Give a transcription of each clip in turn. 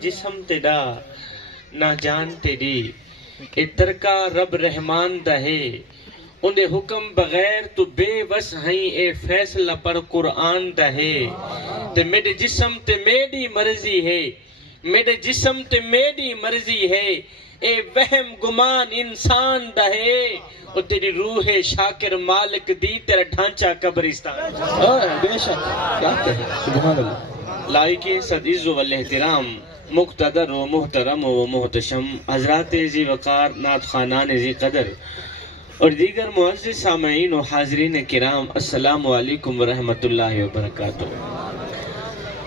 جسم تیرا نہ جان تیری اے ترکا رب رحمان دہے اندے حکم بغیر تو بے وس ہیں اے فیصلہ پر قرآن دہے تے میرے جسم تے میری مرضی ہے میرے جسم تے میری مرضی ہے اے وہم گمان انسان دہے اور تیری روح شاکر مالک دی تیرا ڈھانچہ قبرستان بے شک کیا کہے سبحان اللہ لائق صدیز والاحترام مقتدر و محترم و محتشم حضرات ذی وقار نعت خانان ذی قدر اور دیگر معزز سامعین و حاضرین کرام السلام علیکم ورحمۃ اللہ وبرکاتہ۔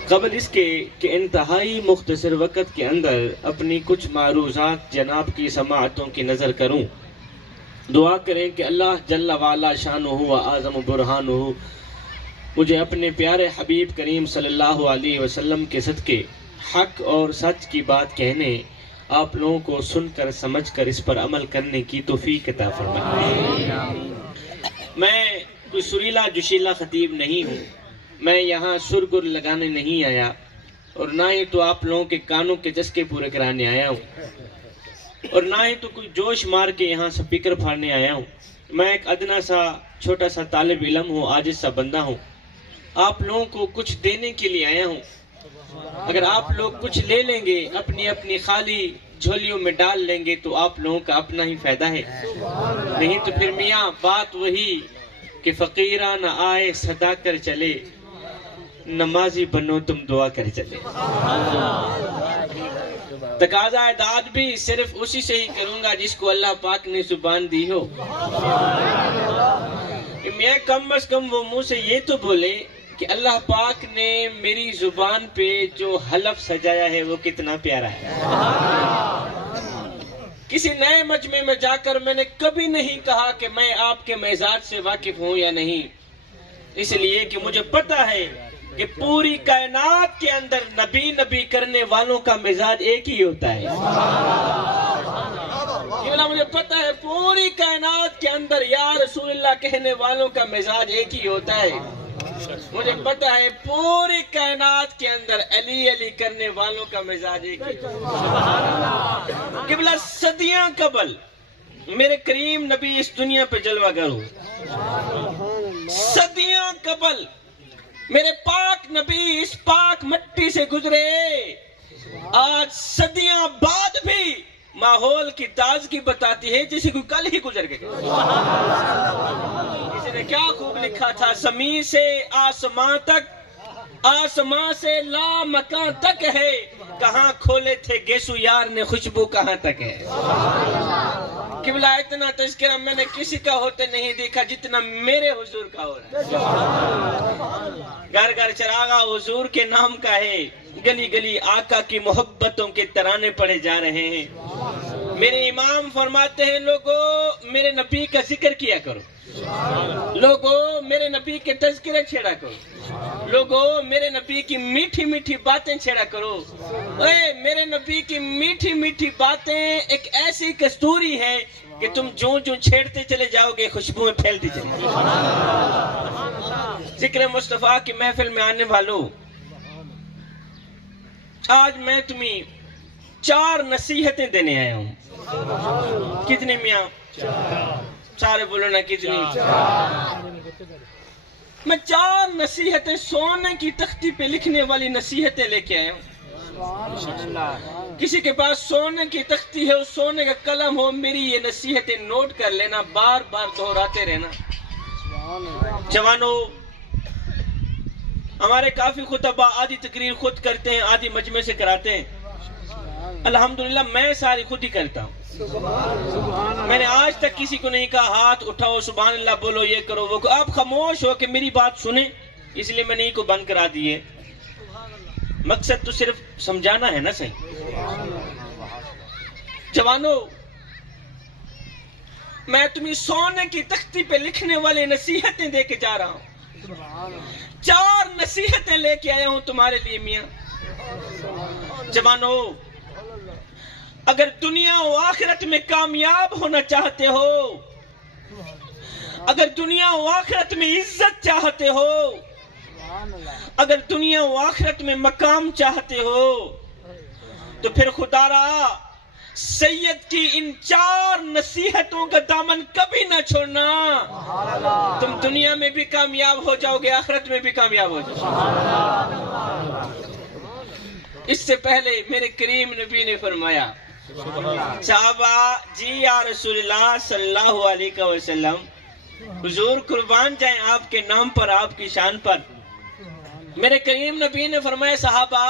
قبل اس کے کہ انتہائی مختصر وقت کے اندر اپنی کچھ معروضات جناب کی سماعتوں کی نظر کروں، دعا کریں کہ اللہ جل وعلا شانہ و اعظم برہانہ مجھے اپنے پیارے حبیب کریم صلی اللہ علیہ وسلم کے صدقے حق اور سچ کی بات کہنے، آپ لوگوں کو سن کر سمجھ کر اس پر عمل کرنے کی توفیق عطا فرمائے۔ میں کوئی سریلا جوشیلا خطیب نہیں ہوں، میں یہاں سرگر لگانے نہیں آیا اور نہ ہی تو آپ لوگوں کے کانوں کے چسکے پورے کرانے آیا ہوں اور نہ ہی تو کوئی جوش مار کے یہاں سپیکر پھاڑنے آیا ہوں۔ میں ایک ادنا سا چھوٹا سا طالب علم ہوں، عاجز سا بندہ ہوں، آپ لوگوں کو کچھ دینے کے لیے آیا ہوں۔ اگر آپ لوگ کچھ لے لیں گے اپنی اپنی خالی جھولیوں میں ڈال لیں گے تو آپ لوگوں کا اپنا ہی فائدہ ہے، نہیں تو پھر میاں بات وہی کہ فقیرہ نہ آئے صدا کر چلے، نمازی بنو تم دعا کر چلے۔ تقاضا داد بھی صرف اسی سے ہی کروں گا جس کو اللہ پاک نے زبان دی ہو۔ میں کم از کم وہ منہ سے یہ تو بولے کہ اللہ پاک نے میری زبان پہ جو حلف سجایا ہے وہ کتنا پیارا ہے۔ کسی نئے مجمع میں جا کر میں نے کبھی نہیں کہا کہ میں آپ کے مزاج سے واقف ہوں یا نہیں، اس لیے کہ مجھے پتا ہے کہ پوری کائنات کے اندر نبی نبی کرنے والوں کا مزاج ایک ہی ہوتا ہے۔ مجھے پتا ہے پوری کائنات کے اندر یا رسول اللہ کہنے والوں کا مزاج ایک ہی ہوتا ہے۔ مجھے پتا ہے پوری کائنات کے اندر علی علی کرنے والوں کا مزاج ایک ہی ہوتا ہے۔ قبلہ صدیاں قبل میرے کریم نبی اس دنیا پہ جلوہ گر ہوئے، صدیاں قبل میرے پاک نبی اس پاک مٹی سے گزرے، آج صدیاں بعد بھی ماحول کی تازگی بتاتی ہے جیسے کوئی کل ہی گزر گئے۔ کسی نے کیا خوب لکھا تھا، زمین سے آسمان تک، آسمان سے لامکان تک ہے، کہاں کھولے تھے گیسو یار نے خوشبو کہاں تک ہے۔ قبلہ اتنا تذکرہ میں نے کسی کا ہوتے نہیں دیکھا جتنا میرے حضور کا ہو رہا ہے۔ گھر گھر چراغا حضور کے نام کا ہے، گلی گلی آقا کی محبتوں کے ترانے پڑے جا رہے ہیں۔ میرے امام فرماتے ہیں لوگوں میرے نبی کا ذکر کیا کرو، لوگوں میرے نبی کے تذکرے چھیڑا کرو، لوگوں میرے نبی کی میٹھی میٹھی باتیں چھیڑا کرو۔ اے میرے نبی کی میٹھی میٹھی باتیں ایک ایسی کستوری ہے کہ تم جو چھیڑتے چلے جاؤ گے خوشبوئیں پھیلتی چلے جاؤ۔ ذکر مصطفیٰ کی محفل میں آنے والوں، آج میں تمہیں 4 نصیحتیں دینے آیا ہوں۔ کتنی میاں؟ سارے بولو نا کتنی؟ میں 4 نصیحتیں سونے کی تختی پہ لکھنے والی نصیحتیں لے کے آیا ہوں۔ کسی کے پاس سونے کی تختی ہے، اس سونے کا قلم ہو، میری یہ نصیحتیں نوٹ کر لینا، بار بار دہراتے رہنا۔ جوانوں، ہمارے کافی خطبہ آدھی تقریر خود کرتے ہیں، آدھی مجمع سے کراتے ہیں۔ الحمدللہ میں ساری خود ہی کرتا ہوں۔ میں نے آج تک کسی کو نہیں کہا ہاتھ اٹھاؤ سبحان اللہ بولو یہ کرو وہ کرو، آپ خاموش ہو کہ میری بات سنیں، اس لیے میں نے کو بند کرا دیے۔ مقصد تو صرف سمجھانا ہے نا صحیح۔ جوانوں، میں تمہیں سونے کی تختی پہ لکھنے والی نصیحتیں دے کے جا رہا ہوں۔ 4 نصیحتیں لے کے آیا ہوں تمہارے لیے میاں۔ جوانوں، اگر دنیا و آخرت میں کامیاب ہونا چاہتے ہو، اگر دنیا و آخرت میں عزت چاہتے ہو، اگر دنیا و آخرت میں مقام چاہتے ہو، تو پھر خدا را سید کی ان 4 نصیحتوں کا دامن کبھی نہ چھوڑنا، تم دنیا میں بھی کامیاب ہو جاؤ گے، آخرت میں بھی کامیاب ہو جاؤ گے۔ اس سے پہلے میرے کریم نبی نے فرمایا، صحابہ جی یا رسول اللہ صلی اللہ علیہ وسلم، حضور قربان جائیں آپ کے نام پر، آپ کی شان پر۔ میرے کریم نبی نے فرمایا، صحابہ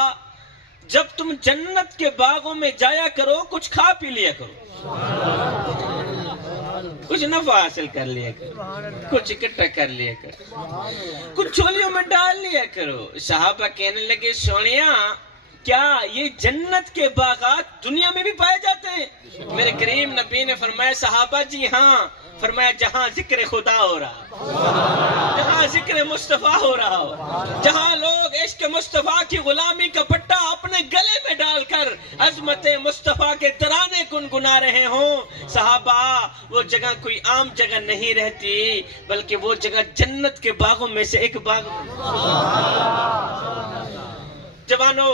جب تم جنت کے باغوں میں جایا کرو کچھ کھا پی لیا کرو، کچھ نفع حاصل کر لیا کرو، کچھ اکٹھا کر لیا کرو، کچھ چولیوں میں ڈال لیا کرو۔ صحابہ کہنے لگے، سونیا کیا یہ جنت کے باغات دنیا میں بھی پائے جاتے ہیں؟ میرے کریم نبی نے فرمایا، صحابہ جی ہاں۔ فرمایا، جہاں ذکر خدا ہو رہا، جہاں ذکر مصطفیٰ ہو رہا ہو، جہاں لوگ عشق مصطفیٰ کی غلامی کا پٹا اپنے گلے میں ڈال کر عظمت مصطفیٰ کے ترانے گنگنا رہے ہوں، صحابہ وہ جگہ کوئی عام جگہ نہیں رہتی، بلکہ وہ جگہ جنت کے باغوں میں سے ایک باغ۔ جوانوں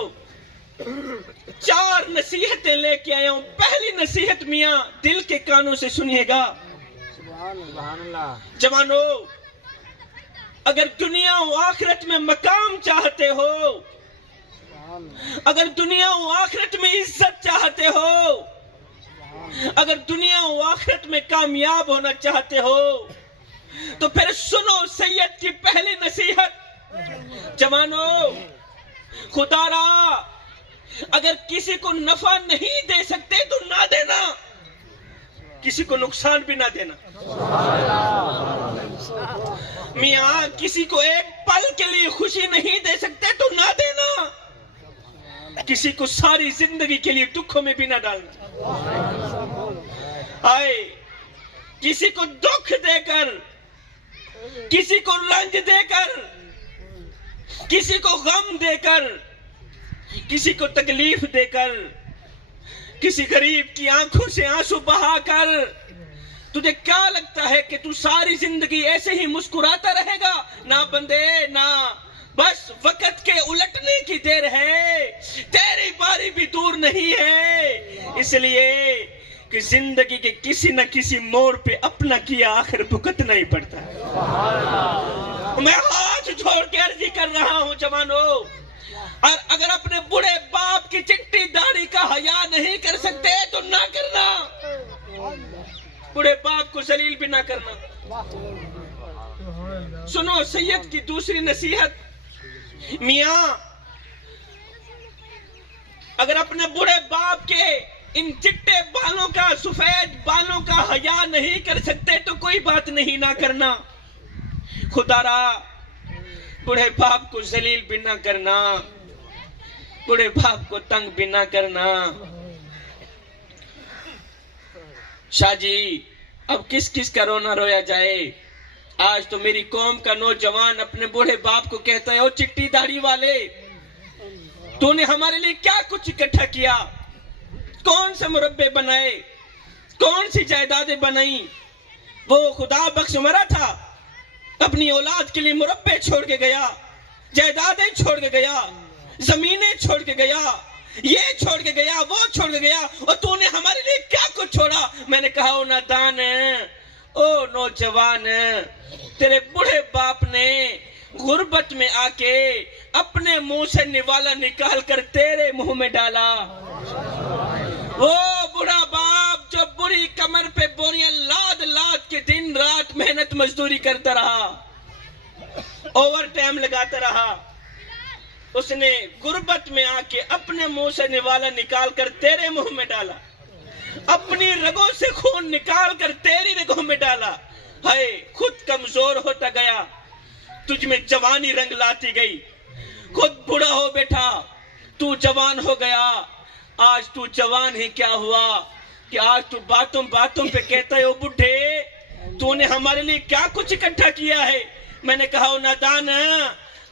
4 نصیحتیں لے کے آیا ہوں۔ پہلی نصیحت میاں دل کے کانوں سے سنیے گا۔ جوانوں اگر دنیا و آخرت میں مقام چاہتے ہو، اگر دنیا و آخرت میں عزت چاہتے ہو، اگر دنیا و آخرت میں کامیاب ہونا چاہتے ہو، تو پھر سنو سید کی پہلی نصیحت۔ جوانوں خدا را اگر کسی کو نفع نہیں دے سکتے تو نہ دینا، کسی کو نقصان بھی نہ دینا۔ میاں کسی کو ایک پل کے لیے خوشی نہیں دے سکتے تو نہ دینا، کسی کو ساری زندگی کے لیے دکھوں میں بھی نہ ڈالنا۔ آئے کسی کو دکھ دے کر، کسی کو رنج دے کر، کسی کو غم دے کر، کسی کو تکلیف دے کر، کسی غریب کی آنکھوں سے آنسو بہا کر، تجھے کیا لگتا ہے کہ تو ساری زندگی ایسے ہی مسکراتا رہے گا؟ نہ بندے نہ، بس وقت کے الٹنے کی دیر ہے، تیری باری بھی دور نہیں ہے، اس لیے کہ زندگی کے کسی نہ کسی موڑ پہ اپنا کیا آخر بھگتنا ہی پڑتا ہے۔ میں ہاتھ جوڑ کے عرضی کر رہا ہوں جوانوں، اور اگر اپنے بڑے باپ کی چٹی داڑھی کا حیا نہیں کر سکتے تو نہ کرنا، بڑے باپ کو ذلیل بھی نہ کرنا۔ سنو سید کی دوسری نصیحت، میاں اگر اپنے بڑے باپ کے ان چٹے بالوں کا، سفید بالوں کا حیا نہیں کر سکتے تو کوئی بات نہیں، نہ کرنا۔ خدا را بڑے باپ کو ذلیل بھی نہ کرنا، بڑے باپ کو تنگ بھی نہ کرنا۔ شاہ جی اب کس کس کا رونا رویا جائے؟ آج تو میری قوم کا نوجوان اپنے بوڑھے باپ کو کہتا ہے، او چٹی داڑھی والے، تو نے ہمارے لیے کیا کچھ اکٹھا کیا؟ کون سے مربع بنائے؟ کون سی جائیدادیں بنائیں؟ وہ خدا بخش مرا تھا، اپنی اولاد کے لیے مربع چھوڑ کے گیا، جائیدادیں چھوڑ کے گیا، زمینیں چھوڑ کے گیا، یہ چھوڑ کے گیا، وہ چھوڑ کے گیا، اور تو نے ہمارے لیے کیا کچھ چھوڑا؟ میں نے کہا، او نادان، او نوجوان، تیرے بڑھے باپ نے غربت میں آ کے اپنے منہ سے نوالا نکال کر تیرے منہ میں ڈالا۔ وہ بڑا باپ جو بری کمر پہ بوریاں لاد لاد کے دن رات محنت مزدوری کرتا رہا، اوور ٹائم لگاتا رہا، اس نے غربت میں آ کے اپنے منہ سے نوالا نکال کر تیرے منہ میں ڈالا، اپنی رگوں سے خون نکال کر تیری رگوں میں ڈالا۔ ہائے خود کمزور ہوتا گیا، تجھ میں جوانی رنگ لاتی گئی، خود بڑا ہو بیٹھا، تو جوان ہو گیا۔ آج تو جوان ہی کیا ہوا کہ آج تو باتوں باتوں پہ کہتا ہے، او بڈھے تو نے ہمارے لیے کیا کچھ اکٹھا کیا ہے؟ میں نے کہا، او نادان،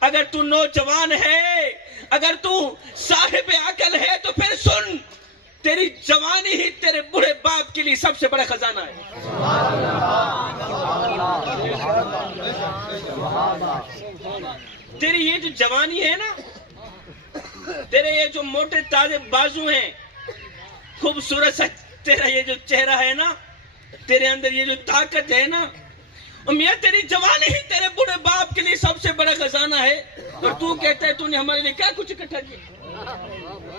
اگر تو نوجوان ہے، اگر تو صاحب عقل ہے تو پھر سن، تیری جوانی ہی تیرے بڑے باپ کے لیے سب سے بڑا خزانہ ہے۔ تیری یہ جو جوانی ہے نا، تیرے یہ جو موٹے تازے بازو ہیں، خوبصورت سا تیرا یہ جو چہرہ ہے نا، تیرے اندر یہ جو طاقت ہے نا، اور میاں تیری جوانی ہی تیرے بوڑھے باپ کے لیے سب سے بڑا خزانہ ہے، اور تو کہتا ہے تو نے ہمارے لیے کیا کچھ اکٹھا کیا؟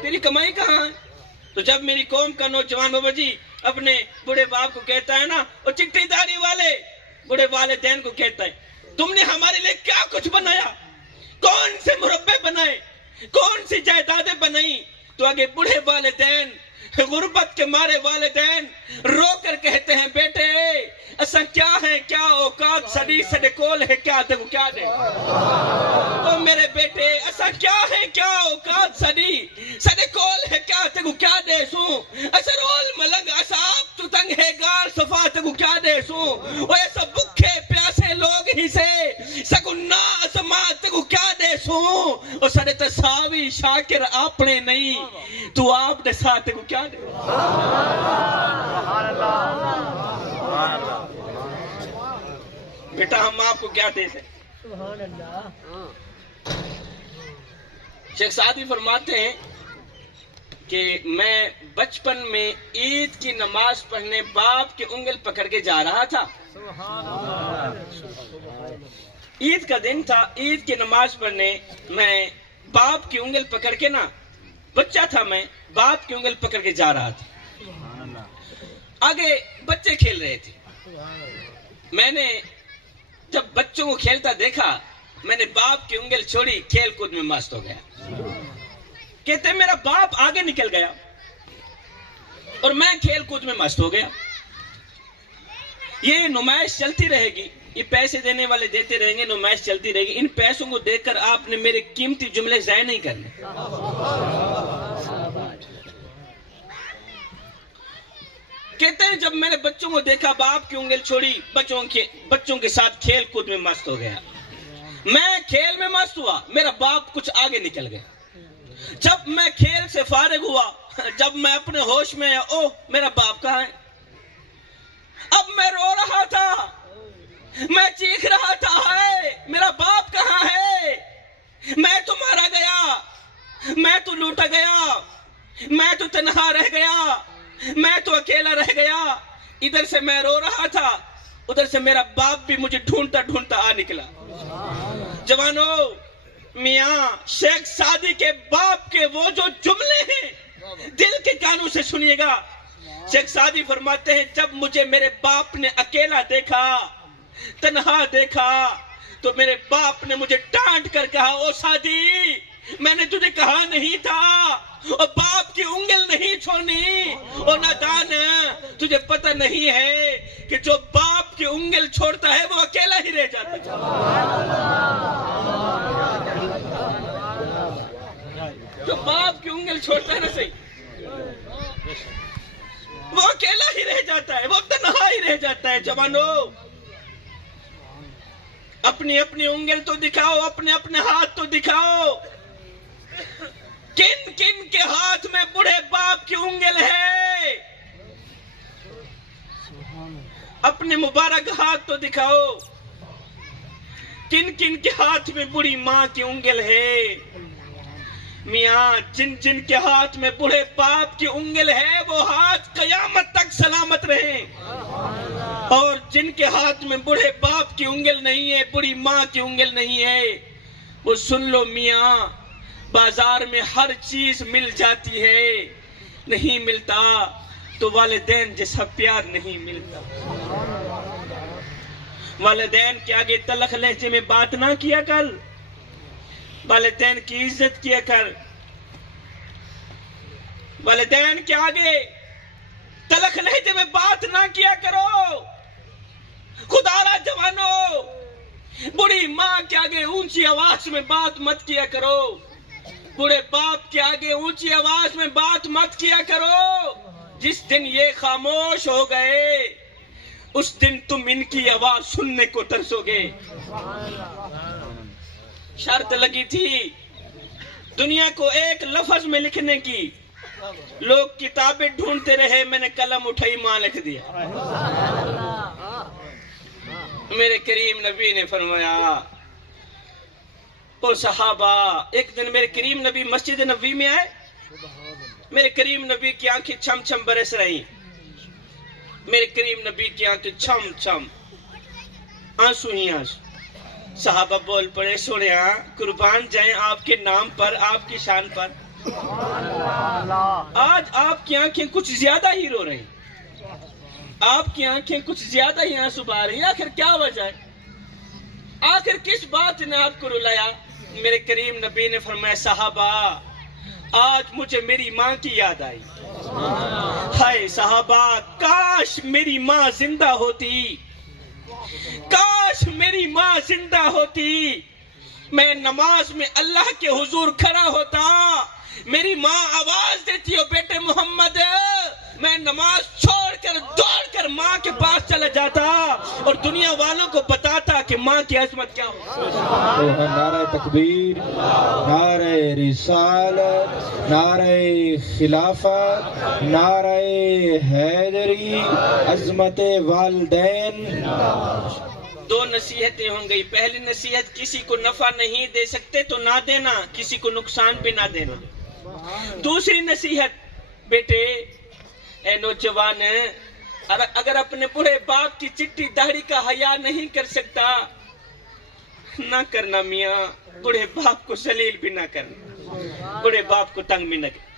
تیری کمائی کہاں ہے؟ تو جب میری قوم کا نوجوان بابا جی اپنے بوڑھے باپ کو کہتا ہے نا، اور چٹی داڑھی والے بوڑھے والدین کو کہتا ہے تم نے ہمارے لیے کیا کچھ بنایا، کون سے مربع بنائے، کون سی جائیدادیں بنائی، تو آگے بوڑھے والدین، غربت کے مارے والدین رو کر کہتے ہیں بیٹے اسا کیا ہے، کیا اوقات سڑی سڑے کول ہے، کیا دے کیا دے تو میرے بیٹے اسا کیا ہے، کیا اوقات سڑی سڑے کول ہے، کیا تے کیا دے سوں، اسا رول ملنگ اسا آپ تو تنگ ہے گار صفا تے کیا دے سوں، او ایسا بکھے پیاسے لوگ ہی سے سکنا اسما تے کیا دے سوں، او سڑے تساوی شاکر اپنے نہیں تو آپ دے ساتھ کو کیا دے۔ بیٹا ہم آپ کو کیا دے سکتے؟ شیخ سعدی فرماتے ہیں کہ میں بچپن میں عید کی نماز پڑھنے باپ کی انگل پکڑ کے جا رہا تھا، عید کا دن تھا، عید کی نماز پڑھنے میں باپ کی انگل پکڑ کے نا، بچہ تھا میں، باپ کی انگل پکڑ کے جا رہا تھا، آگے بچے کھیل رہے تھے، میں نے جب بچوں کو کھیلتا دیکھا میں نے باپ کی انگل چھوڑی، کھیل کود میں مست ہو گیا، کہتے ہیں میرا باپ آگے نکل گیا اور میں کھیل کود میں مست ہو گیا، یہ نمائش چلتی رہے گی، یہ پیسے دینے والے دیتے رہیں گے، نمائش چلتی رہے گی، ان پیسوں کو دیکھ کر آپ نے میرے قیمتی جملے ضائع نہیں کرنے۔ کہتے ہیں جب میں نے بچوں کو دیکھا باپ کی انگل چھوڑی، بچوں کے ساتھ کھیل کود میں مست ہو گیا، میں کھیل میں مست ہوا، میرا باپ کچھ آگے نکل گیا، جب میں کھیل سے فارغ ہوا، جب میں اپنے ہوش میں او میرا باپ کہاں ہے، اب میں رو رہا تھا، میں چیخ رہا تھا ہے میرا باپ کہاں ہے، میں تو مارا گیا، میں تو لوٹا گیا، میں تو تنہا رہ گیا، میں تو اکیلا رہ گیا، ادھر سے میں رو رہا تھا، ادھر سے میرا باپ بھی مجھے ڈھونڈتا ڈھونڈتا آ نکلا۔ جوانوں، میاں شیخ سعدی کے باپ کے وہ جو جملے ہیں دل کے کانوں سے سنیے گا، شیخ سعدی فرماتے ہیں جب مجھے میرے باپ نے اکیلا دیکھا، تنہا دیکھا، تو میرے باپ نے مجھے ڈانٹ کر کہا او سعدی میں نے تجھے کہا نہیں تھا اور باپ کی انگل نہیں چھوڑنی، اور نادان تجھے پتہ نہیں ہے کہ جو باپ کی انگل چھوڑتا ہے وہ اکیلا ہی رہ جاتا ہے، جو باپ کی انگل چھوڑتا ہے نا صحیح، وہ اکیلا ہی رہ جاتا ہے، وہ تنہا ہی رہ جاتا ہے۔ جوانوں، اپنی اپنی انگل تو دکھاؤ، اپنے اپنے ہاتھ تو دکھاؤ، کن کن کے ہاتھ میں بوڑھے باپ کی انگل ہے، اپنے مبارک ہاتھ تو دکھاؤ، کن کن کے ہاتھ میں بوڑھی ماں کی انگل ہے۔ میاں جن جن کے ہاتھ میں بوڑھے باپ کی انگل ہے وہ ہاتھ قیامت تک سلامت رہیں، اور جن کے ہاتھ میں بوڑھے باپ کی انگل نہیں ہے، بوڑھی ماں کی انگل نہیں ہے، وہ سن لو میاں بازار میں ہر چیز مل جاتی ہے، نہیں ملتا تو والدین جیسا پیار نہیں ملتا۔ والدین کے آگے تلخ لہجے میں بات نہ کیا کر، والدین کی عزت کیا کر، والدین کے آگے تلخ لہجے میں بات نہ کیا کرو۔ خدا را جوانو، بڑی ماں کے آگے اونچی آواز میں بات مت کیا کرو، بڑے باپ کے آگے اونچی آواز میں بات مت کیا کرو۔ جس دن یہ خاموش ہو گئے اس دن تم ان کی آواز سننے کو ترسو گے۔ شرط لگی تھی دنیا کو ایک لفظ میں لکھنے کی، لوگ کتابیں ڈھونڈتے رہے، میں نے قلم اٹھائی ماں لکھ دیا۔ میرے کریم نبی نے فرمایا او صحابہ، ایک دن میرے کریم نبی مسجد نبوی میں آئے. میرے کریم نبی کی آنکھیں چھم چھم برس رہی. میرے کریم نبی کی آنکھیں چھم چھم، آنسو ہی آنسو. صحابہ بول پڑے، سوڑیا قربان جائیں آپ کے نام پر، آپ کی شان پر. آج آپ کی آنکھیں کچھ زیادہ ہی رو رہی، آپ کی آنکھیں کچھ زیادہ ہی آنسو بہا رہی ہیں. آخر کیا وجہ ہے؟ آخر کس بات نے آپ کو رلایا؟ میرے کریم نبی نے فرمایا، صحابہ آج مجھے میری ماں کی یاد آئی. ہائے صحابہ، کاش میری ماں زندہ ہوتی، کاش میری ماں زندہ ہوتی. میں نماز میں اللہ کے حضور کھڑا ہوتا، میری ماں آواز دیتی ہو، بیٹے محمد. میں نماز چھوڑ کر دوڑ کر ماں کے پاس چلا جاتا اور دنیا والوں کو بتاتا کہ ماں کی عظمت کیا ہو. نعرہ تکبیر، نعرہ رسالت، نعرہ خلافت، نعرہ حیدری، عظمت والدین. دو نصیحتیں ہوں گئی. پہلی نصیحت، کسی کو نفع نہیں دے سکتے تو نہ دینا، کسی کو نقصان بھی نہ دینا. دوسری نصیحت، بیٹے اے نوجوان، اگر اپنے بڑے باپ کی چٹی داڑھی کا حیا نہیں کر سکتا نہ کرنا میاں. بڑے باپ کو ذلیل بھی نہ کرنا، بڑے باپ کو تنگ بھی نہ کرنا.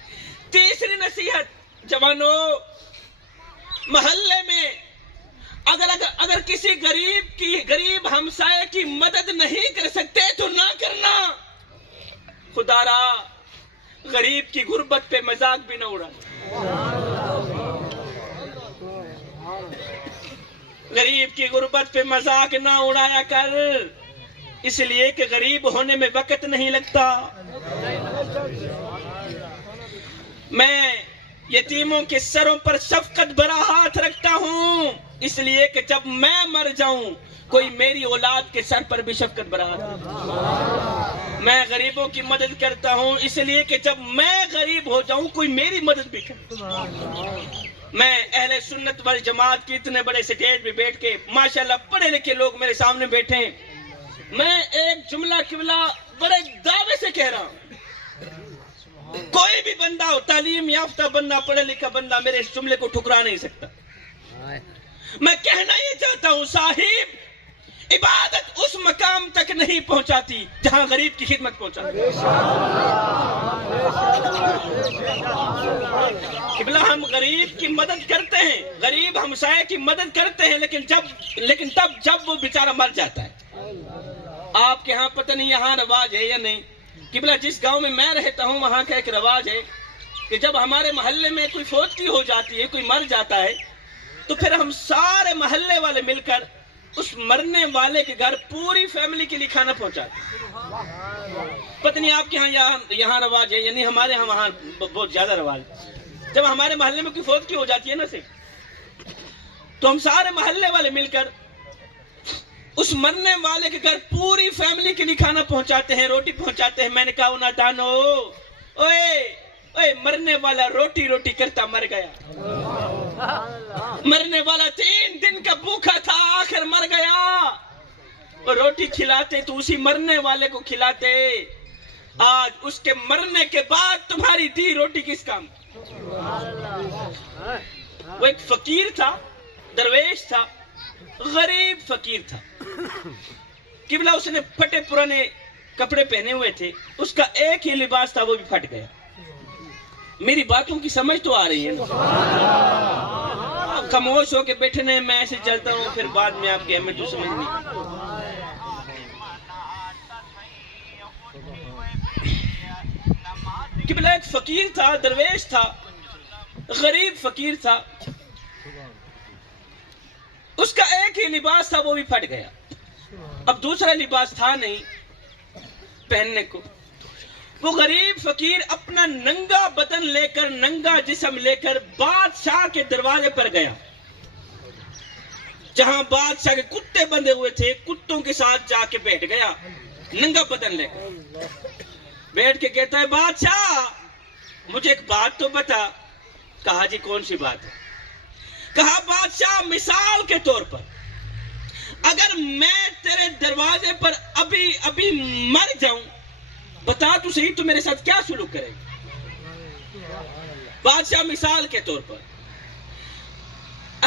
تیسری نصیحت، جوانوں، محلے میں اگر کسی غریب ہمسائے کی مدد نہیں کر سکتے تو نہ کرنا. خدا را غریب کی غربت پہ مذاق بھی نہ اڑا، غریب کی غربت پہ مذاق نہ اڑایا کر، اس لیے کہ غریب ہونے میں وقت نہیں لگتا. میں یتیموں کے سروں پر شفقت بھرا ہاتھ رکھتا ہوں، اس لیے کہ جب میں مر جاؤں کوئی میری اولاد کے سر پر بھی شفقت بھرا ہاتھ رکھے. میں غریبوں کی مدد کرتا ہوں اس لیے کہ جب میں غریب ہو جاؤں کوئی میری مدد بھی کرے. میں اہل سنت والجماعت کی اتنے بڑے سٹیج پہ بیٹھ کے ماشاءاللہ پڑھے لکھے لوگ میرے سامنے بیٹھے ہیں، میں ایک جملہ قبلہ بڑے دعوے سے کہہ رہا ہوں، کوئی بھی بندہ ہو، تعلیم یافتہ بندہ، پڑھا لکھا بندہ میرے اس جملے کو ٹھکرا نہیں سکتا. میں کہنا یہ چاہتا ہوں، صاحب عبادت اس مقام تک نہیں پہنچاتی جہاں غریب کی خدمت پہنچاتی. قبلہ ہم غریب کی مدد کرتے ہیں، غریب ہمسائے کی مدد کرتے ہیں، لیکن تب جب وہ بیچارہ مر جاتا ہے. آپ کے ہاں پتہ نہیں یہاں رواج ہے یا نہیں. قبلہ جس گاؤں میں رہتا ہوں وہاں کا ایک رواج ہے کہ جب ہمارے محلے میں کوئی فوتی ہو جاتی ہے، کوئی مر جاتا ہے، تو پھر ہم سارے محلے والے مل کر اس مرنے والے کے گھر پوری فیملی کے لیے کھانا پہنچاتے ہیں. پتہ نہیں آپ کے ہاں یہاں رواج ہے یعنی ہمارے ہاں وہاں بہت زیادہ رواج ہے. جب ہمارے محلے میں کوئی فوت ہو جاتی ہے نا تو ہم سارے محلے والے مل کر اس مرنے والے کے گھر پوری فیملی کے لیے کھانا پہنچاتے ہیں، روٹی پہنچاتے ہیں. میں نے کہا انہاں دانو، اوے مرنے والا روٹی روٹی کرتا مر گیا، مرنے والا 3 دن کا بھوکا تھا آخر مر گیا، اور روٹی کھلاتے تو اسی مرنے والے کو کھلاتے. آج اس کے مرنے کے بعد تمہاری دی روٹی کس کام؟ وہ ایک فقیر تھا، درویش تھا، غریب فقیر تھا. قبلہ اس نے پھٹے پرانے کپڑے پہنے ہوئے تھے، اس کا ایک ہی لباس تھا وہ بھی پھٹ گیا. میری باتوں کی سمجھ تو آ رہی ہے نا؟ خاموش ہو کے بیٹھنے میں ایسے چلتا ہوں، پھر بعد میں آپ کی اہمیت تو سمجھ نہیں. قبلہ ایک فقیر تھا، درویش تھا، غریب فقیر تھا. اس کا ایک ہی لباس تھا وہ بھی پھٹ گیا. اب دوسرا لباس تھا نہیں پہننے کو. وہ غریب فقیر اپنا ننگا بدن لے کر، ننگا جسم لے کر بادشاہ کے دروازے پر گیا، جہاں بادشاہ کے کتے بندھے ہوئے تھے. کتوں کے ساتھ جا کے بیٹھ گیا ننگا بدن لے کر. بیٹھ کے کہتا ہے، بادشاہ مجھے ایک بات تو بتا. کہا جی کون سی بات ہے؟ کہا بادشاہ مثال کے طور پر اگر میں تیرے دروازے پر ابھی ابھی مر جاؤں، بتا تو صحیح تو میرے ساتھ کیا سلوک کرے گا؟ بادشاہ مثال کے طور پر،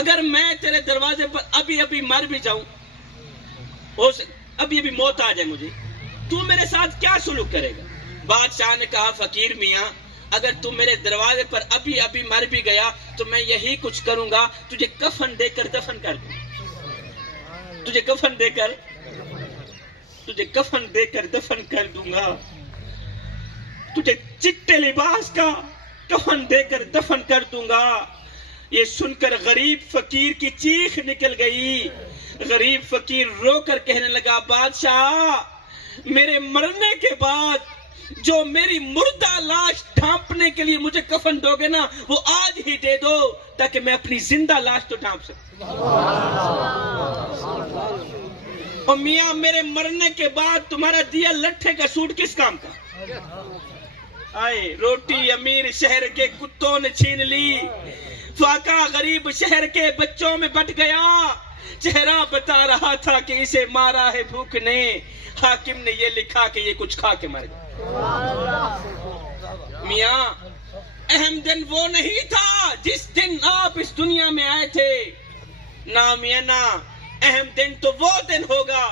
اگر میں تیرے دروازے پر ابھی ابھی مر بھی جاؤں، ابھی ابھی موت آ جائے مجھے، تو میرے ساتھ کیا سلوک کرے گا؟ بادشاہ نے کہا فقیر میاں اگر تم میرے دروازے پر ابھی ابھی مر بھی گیا تو میں یہی کچھ کروں گا، تجھے کفن دے کر دفن کر دوں، تجھے کفن دے کر دفن کر دوں گا، تجھے چٹے لباس کا کفن دے کر دفن کر دوں گا۔ یہ سن کر غریب فقیر کی چیخ نکل گئی۔ غریب فقیر رو کر کہنے لگا بادشاہ میرے مرنے کے بعد جو میری مردہ لاش ڈھانپنے کے لیے مجھے کفن دو گے نا وہ آج ہی دے دو تاکہ میں اپنی زندہ لاش تو ڈھانپ سکوں۔ اور میاں میرے مرنے کے بعد تمہارا دیا لٹھے کا سوٹ کس کام کا؟ آئے روٹی امیر شہر کے کتوں نے چھین لی، فاقہ غریب شہر کے بچوں میں بٹ گیا، چہرہ بتا رہا تھا کہ اسے مارا ہے بھوک نے، حاکم نے یہ لکھا کہ یہ کچھ کھا کے مر گیا۔ میاں اہم دن وہ نہیں تھا جس دن آپ اس دنیا میں آئے تھے، نا میاں نا، اہم دن تو وہ دن ہوگا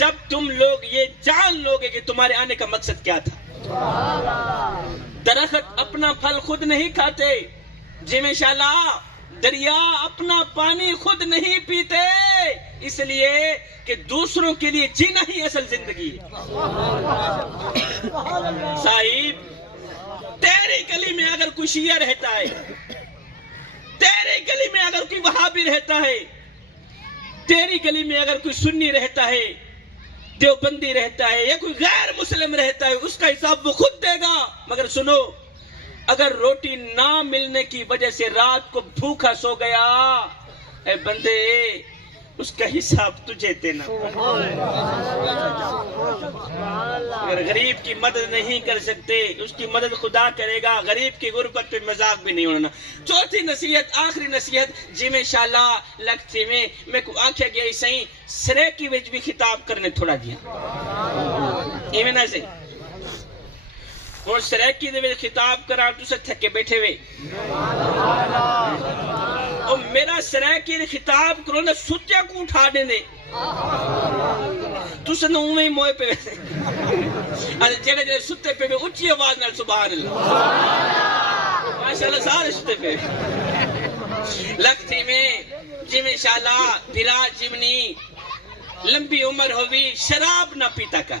جب تم لوگ یہ جان لوگے کہ تمہارے آنے کا مقصد کیا تھا۔ درخت اپنا پھل خود نہیں کھاتے، جم شالا دریا اپنا پانی خود نہیں پیتے، اس لیے کہ دوسروں کے لیے جینا ہی اصل زندگی ہے۔ صاحب تیری گلی میں اگر کوئی شیعہ رہتا ہے، تیری گلی میں اگر کوئی وہابی رہتا ہے، تیری گلی میں اگر کوئی سنی رہتا ہے، دیوبندی رہتا ہے یا کوئی غیر مسلم رہتا ہے، اس کا حساب وہ خود دے گا۔ مگر سنو، اگر روٹی نہ ملنے کی وجہ سے رات کو بھوکا سو گیا، اے بندے اس کا حساب تجھے دینا۔ اگر غریب کی مدد نہیں کر سکتے اس کی مدد خدا کرے گا، غریب کی غربت پہ مذاق بھی نہیں ہونا۔ چوتھی نصیحت، آخری نصیحت جی میں انشاءاللہ لگتی میں کو آنکھیں گیا صحیح سرے کی وجہ بھی خطاب کرنے تھوڑا دیا ایمینہ سے اور سریکی دے ویل خطاب کرا تو سے تھکے بیٹھے ہوئے اور میرا سریکی دے خطاب کرو نا ستیا کو اٹھا دیں دے تو سے نومے ہی موئے پہ ویسے جیڑے جیڑے ستے پہ بھی اچھی آواز نال سبحان اللہ ماشاءاللہ سارے ستے پہ لگتی میں جم انشاءاللہ بھرا جمنی لمبی عمر ہوئی شراب نہ پیتا کر۔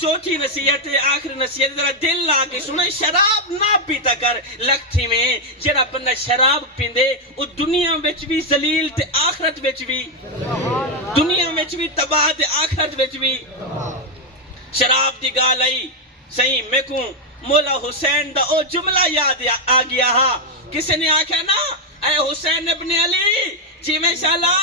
چوتھی نصیحت آخری نصیحت ذرا دل لا کے سنے، شراب نہ پیتا کر۔ لگتی میں جڑا بندہ شراب پیندے وہ دنیا وچ بھی ذلیل تے آخرت وچ بھی، دنیا وچ بھی تباہ تے آخرت وچ بھی۔ شراب دی گال آئی صحیح میں کو مولا حسین دا او جملہ یاد آ گیا ہا، کسی نے آکھا نا اے حسین ابن علی جی میں انشاءاللہ